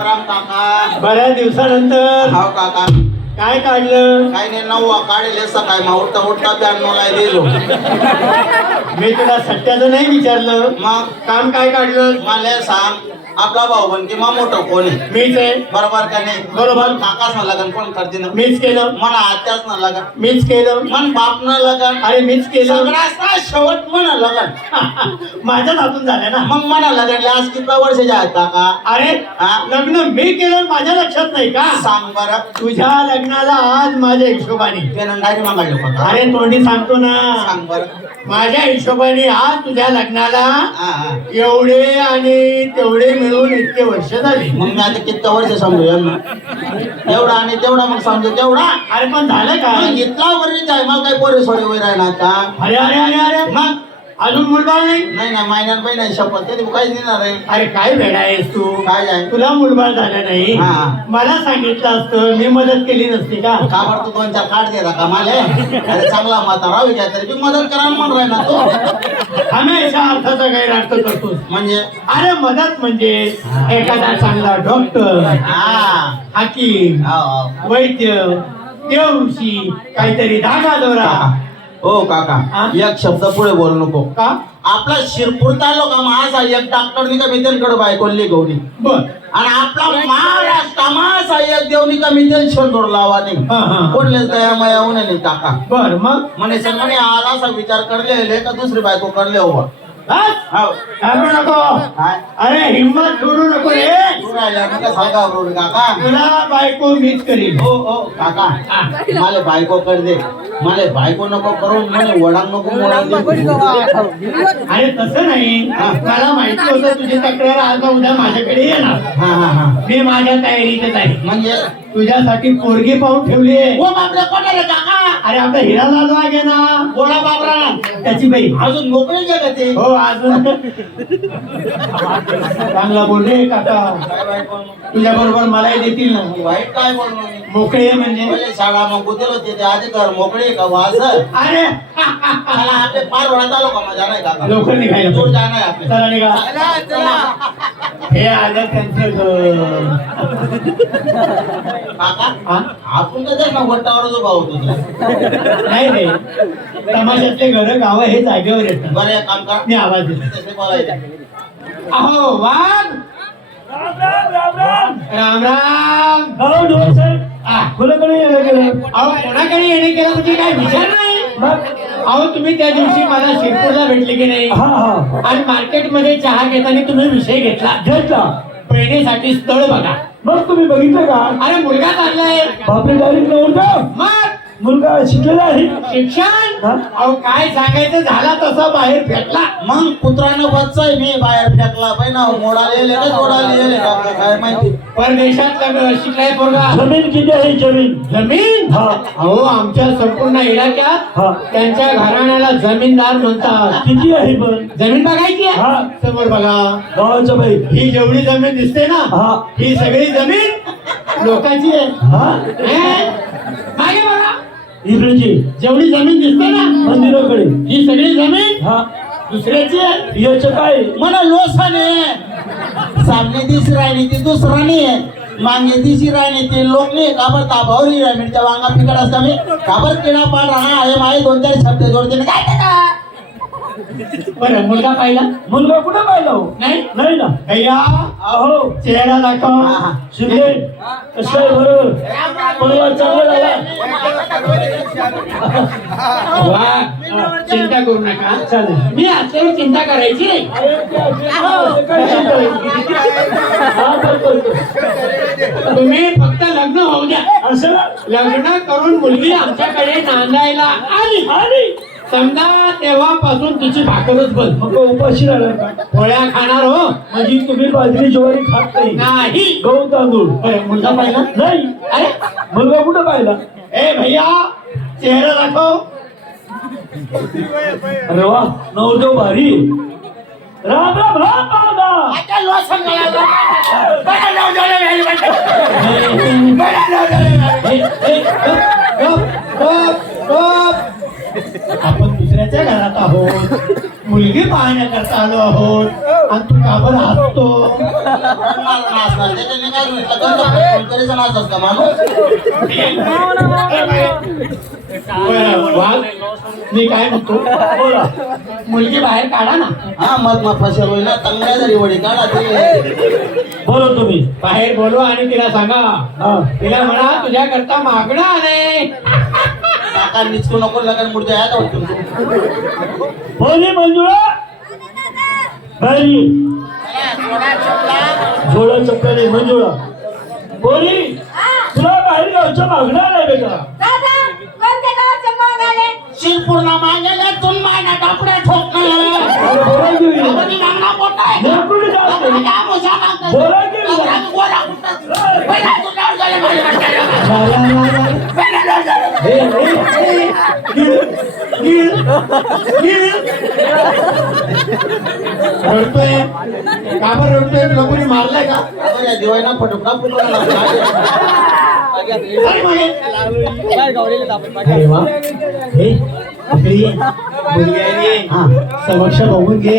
राम राम काका. बऱ्याच दिवसानंतर हाव काका. काय काढलं? काय नाही नववा काढले सकाळी मग उठता उठता प्यानोला दिलो. मी तुला सत्याचं नाही विचारलं, मग काम काय काढलं? मला सांग आपला भाऊ बनकी मा मोठं कोण आहे? मीच आहे. बरोबर का नाही? बरोबर. काकाच ना लगन कोण करते ना? मीच केलं. म्हणा आत्याच ना लगन. मीच केलं. मन बाप ना लगन. अरे मीच केलं. सगळ्याचा शेवट म्हणा लगन. माझ्याच हातून झालं ना. मग म्हणा लगन आज किती वर्षाचे आहेत काका? अरे हा? लग्न मी केलं माझ्या लक्षात नाही का? सांग बरं. तुझ्या लग्नाला आज माझ्या हिशोबाने पेनंडारी मागायला होता. अरे तोंडी सांगतो ना. सांग बरं. माझ्या हिशोबाने आज तुझ्या लग्नाला हा हा. एवढे आणि तेवढे मिळून इतके वर्ष झाली. मग मी आता किती वर्ष समजू यांना एवढा आणि तेवढा मग समजू तेवढा. अरे पण झालं मग काय? इतका वरीच आहे मग काय पोरे सोडे वय राहणार का? अरे अरे अरे अरे मग अजून मुलबाळ नाही? नाही ना महिन्यात महिन्यात शपथ कधी काहीच देणार आहे. अरे काय वेडा आहेस तू? काय आहे? तुला मुलबाळ झालं नाही, हा, हा. मला सांगितलं असतं मी मदत केली नसती का? का बरं तू 2-4 कार्ड दे का मला? अरे चांगला म्हातारा घ्या तरी तू मदत करा म्हणून राहिला तू. हमेशा अर्थाचा गैरअर्थ करतोस. म्हणजे अरे मदत म्हणजे एखादा चांगला डॉक्टर, हा हाकीम, हाव, हाव. वैद्य, देवऋषी, काहीतरी धागा दोरा. हो काका हा? एक शब्द पुढे बोलू नको. का? आपला शिरपूर तालुका माझा एक डॉक्टरनी का मितेनकडे बायकोली गौरी बर. आणि आपला महाराष्ट्र माझा एक देवनी का मितेन शोधून लावा नाही. हा, हा. कोणलेच दया मया होऊन नाही काका. बर मग म्हणे सर म्हणे आज असा विचार करले का दुसरी बायको करले हो. हात? हाव. घाबरू नको. काय अरे हिम्मत सोडू नको रे. तू राहिला मी का सांगा बरोबर काका. तुला बायको मीच करील. हो हो काका मला बायको कर दे. मला बायको नको करून म्हणे वडांग नको मोडांग दे. अरे तसं नाही, मला माहिती होतं तुझी तक्रार आज ना उद्या माझ्याकडे येणार. हा हा हा. मी माझ्या तयारीतच आहे. म्हणजे तुझ्यासाठी पोरगी पाहून ठेवली आहे. ओ बापरे कोणाला काका? अरे आपला हिरालाल आहे ना, बोला बाबरा त्याची बाई. अजून मोकळे का ते? हो अजून चांगला बोलले काका. काय बायको? तुझ्या बरोबर मलाही देतील ना. वाईट काय बोललो मी? मोकळे म्हणजे पहिले शाळा मग गुदेल होते ते आधी कर मोकळे का वास? अरे मला आपले पार वळत आलो का माझा नाही काका? लवकर निघायला दूर पाहिजे. जाणार आपले. चला निघा. हे आलं त्यांचं घर. काका हा? आपण तर ना वट्टावर उभा होतो तो. नाही रे, समाजातले घर गाव हे जागेवर येतात. बरं एक काम कर मी आवाज देतो. तसे बोलायचं. अहो वाघ. राम राम. कोणाकडे येणं केलं? अहो कोणाकडे येणे केलं म्हणजे काय विचार नाही. अहो तुम्ही त्या दिवशी मला शिरपूरला भेटले की नाही? हा हा आणि मार्केटमध्ये चहा घेताना तुम्ही विषय घेतला घेतला. प्रेरणेसाठी स्थळ बघा. मग तुम्ही बघितलं का? अरे मुलगा चाललाय. बापरे डायरेक्ट नव्हतं. मग मुलगा शिकलेला आहे. शिक्षण. हा? अहो काय सांगायचं झाला तसा बाहेर फेकला. मग कुत्रानं बच्चाय मी बाहेर फेकला पाहिजे ना मोडाला येले का जोडाला येले का आपल्याला काय माहिती. परदेशात शिकलाय पोरगा. जमीन किती आहे जमीन? जमीन. हा. अहो आमच्या संपूर्ण इलाक्यात हा. त्यांच्या घराण्याला जमीनदार म्हणतात. किती आहे पण? जमीन बघायची आहे? हा. समोर बघा. गावाचं बाई. ही जेवढी जमीन दिसते ना, हा. ही सगळी जमीन लोकांची आहे. हा हे? मागे बघा. इकडेची जेवढी जमीन दिसते ना, मंदिराकडे. ही सगळी जमीन हा दुसऱ्याची आहे. याचं काय? म्हणा लोसाने सामने दिस राहिली ती दुसराने मागे दिशी राहिली ते लोक नाही काबर ताबावरी मिरच्या वांगा पिकड असता मी काबर किडा पाड राहणार आहे माझे 2-4 शब्द जोडते काय का बरं मुलगा पाहिला मुलगा कुठं पाहिला हो? नाही? नाही ना. भैया अहो चेहरा दाखव. हा. शिंदे कसं आहे बरोबर? परिवार चांगला झाला. वा, चिंता करू नका. चालेल. मी असल्यावर चिंता करायची. अरे ते काय चिंता आहे? हा, करतो. तुम्ही फक्त लग्न होऊ द्या. असं ना? लग्न करून मुलगी आमच्याकडे नांदायला आली आणि समजा तेव्हापासून तिची भाकरच बंद. मग उपाशी राहणार का? पोळ्या खाणार हो म्हणजे तुम्ही बाजरी ज्वारी खात नाही? नाही. गहू तांदूळ? बरं मुलगा पाहिला नाही. अरे मुलगा कुठं पाहिला? ए भैया चेहरा दाखव. अरे वा नवरदेव भारी. राम राम हा पाहुणा. आपण दुसऱ्याचं शेजारच्या घरात आहोत, मुलगी पाहण्याकरता आलो आहोत आणि तू का बरं हसतो? वाघ, मी काय म्हणतो, बोला. मुलगी बाहेर काढा ना. हा मग फसेल होईल ना, तंगड्या जरी वडी काढा ते. बोला तुम्ही. बाहेर बोलवा आणि तिला सांगा, तिला म्हणा तुझ्याकरता मागणं आलंय. काका निचकू नको, लगन मुडते आहे का? बोली मंजुळा बाहेर थोडा चक्कर आहे मंजुळा. बोली तुला बाहेर गावच्या मागणार आहे बेटा. शिरपूरला मागेला तुम मायना कापड्या ठोकणं. अरे बोला की विना. आपण मागणं मोठं आहे. नोकरी जात आपण नाही. काय मोठा मागणं? बोला की विना. आपण गोरा कुठं? पहिला तुझ्यावर झाले माझ्या वाट्याला. ला, ला, ला, ला. पहिला तुझ्यावर झाले. हे, हे, गिळ, गिळ, गिळ. रडतोय का बरं रडतोय? तुला कोणी मारलंय का? आपण या दिवाळीला फटका फुटला लागला. अरे मागे. अरे वा. हे, इकडे ये. मुलगी आहे ये. समक्ष बघून घे.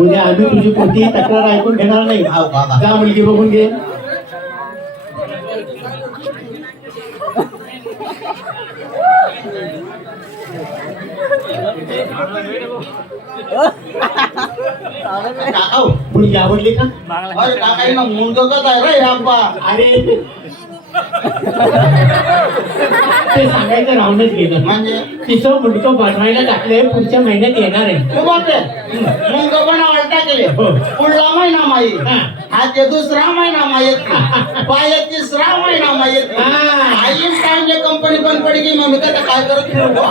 उद्या आम्ही तुझी कोणतीही तक्रार ऐकून घेणार नाही. जा मुलगी बघून घे. काका मुलगी आवडली का? अरे काका ना मुंडकच आहे रे आंबा. अरे ते सांगायचं राहूनच गेलं. म्हणजे तिचं मुंडकं बनवायला टाकलंय, पुढच्या महिन्यात येणार आहे. तू बघते मुंग पण आवडता केले. पुढला महिना माई हा ते दुसरा महिना माहीत पाय तिसरा महिना माहीत आई टाइमले कंपनी पण पडी गई. मग मी काय करत फिरतो?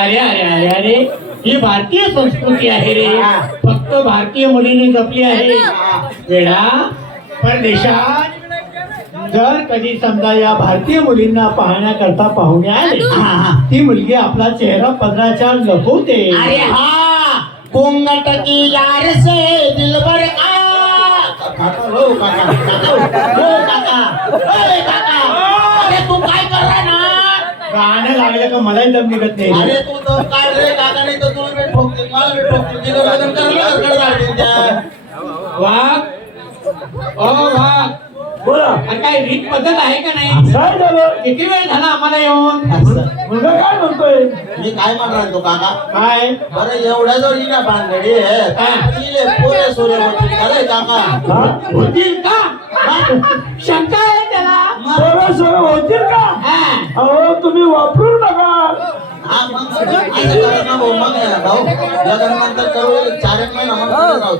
अरे अरे अरे अरे ही भारतीय संस्कृती आहे रे. फक्त भारतीय मुलीने जपली आहे. वेळा परदेशात जर कधी समजा या भारतीय मुलींना पाहण्याकरता पाहुणे आले, ती मुलगी आपला चेहरा पदराच्या लपवते. अरे हा कोंगट की यार से दिलबर का. काका हो काका काका हो काका ओय काका. अरे तू काय करला ना? गाणं लागलं का मलाही दम निघत नाही. अरे तू तर काय रे काका, नाही तर तुला मी ठोकते, मला मी ठोकते. तिला वजन करायला कडे लागते त्या. वाघ, ओ वाघ, बोला. अरे काय रीत पद्धत आहे का नाही? काय झालं? किती वेळ झाला आम्हाला येऊन? मुलगा काय म्हणतोय? मी काय म्हणणार तो काका? काय बरं एवढ्या जवळ ना भानगडी आहे पोरे सोरे होती अरे काका. हा? होतील का? शंका आहे त्याला. सोळा सोळा होतील का? हा. अहो तुम्ही वापरून बघा. हा मग असं करा ना भाऊ. मग भाऊ लग्न नंतर करू 4 एक महिना मग पुढे जाऊ.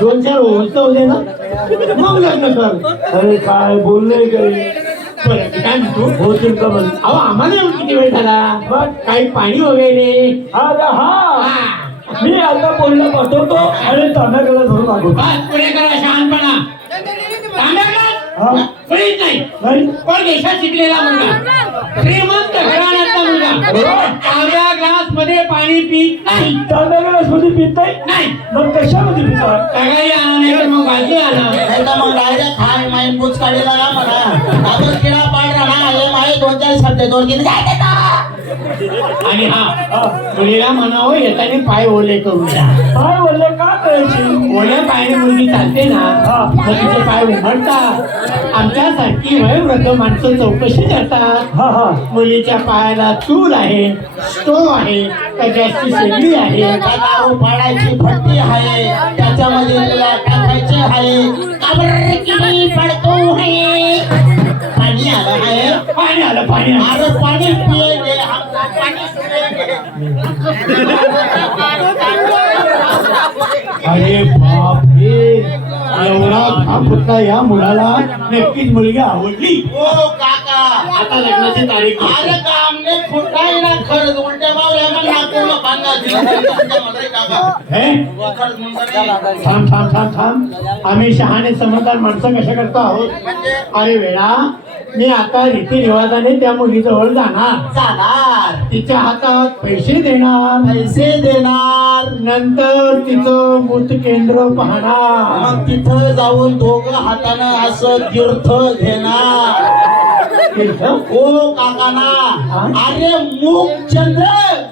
2-4 होत होते ना, मग लग्न कर. अरे काय बोलले काही बरं मी काय म्हणतो, होतील का म्हणे? अहो आम्हाला येऊन किती वेळ झाला? मग काही पाणी वगैरे? अरे हा हा. मी आता बोलणं पाठवतो आणि तांब्याकडे धरून मागवतो. बस पुढे करा शहाणपणा. तांब्याकडे हा? कोणीच नाही. नाही परदेशात शिकलेला मुलगा, श्रीमंत घराण्यातला मुलगा, तांब्या ग्लास मध्ये पाणी पित नाही. तांब्याकडे मध्ये पित नाही. नाही मग कशामध्ये पितात? सगळी आणा नाही तर मग बाजू आणा. नाही तर मग डायरेक्ट खाय माईन पूछ काढीला ना म्हणा. आपण किडा पाड राहणार हे माही 2-4 शब्द 2-3 काय देता. आणि हा मुलीला म्हणावं येताना पाय ओले करून द्या. काय बोलले का करायची? ओल्या पायाने मुलगी चालते ना, मग तिचे पाय उमटतात. आमच्यासारखी वयोवृद्ध माणसं चौकशी करतात. हा हा मुलीच्या पायाला चूल आहे, स्टोव आहे, का गॅसची शेगडी आहे. दारू पाडायची फट्टी आहे, त्याच्यामध्ये तिला टाकायचे आहे. काबर किती पडतो आहे. पाणी आलं आहे. पाणी आलं, पाणी आलं. अरे पाणी पिएंगे हम पाणी पिएंगे. अरे बापरे, एवढा घाबरता या मुलाला नक्कीच मुलगी आवडली. ओ काका आता लग्नाची तारीख अरे होती. का हमने फुटाई ना खरंच उलट्या बावल्या मग नागपूरला बांधा दिला म्हणते काका. हे? खरंच म्हणतो नाही. थांब थांब थांब थांब, आम्ही शहाणे समजदार माणसं कशा करतो आहोत. म्हणजे अरे वेळा, मी आता रीतिरिवाजाने त्या मुलीजवळ जाणार, जाणार तिच्या हातात पैसे देणार, पैसे देणार. नंतर तिचं मूत केंद्र पाहणार. मग तिथं जाऊन दोघं हातानं असं तीर्थ घेणार. तीर्थ? ओ काकाना हा? अरे मुख चंद्र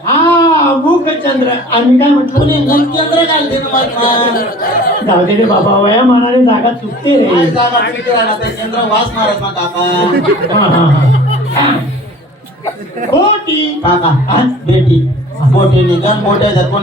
हा मुखचंद्र. आम्ही काय म्हटलं? कोणी केंद्र घालते ना मग जाऊ दे रे बाबा, वया मानाने जागा चुकते रे. काय जागा किती राहणार ते केंद्र वास मारत ना काका. हा, हा, हा. खोटी. काका बेटी मोठे निघन मोठ्या कोणी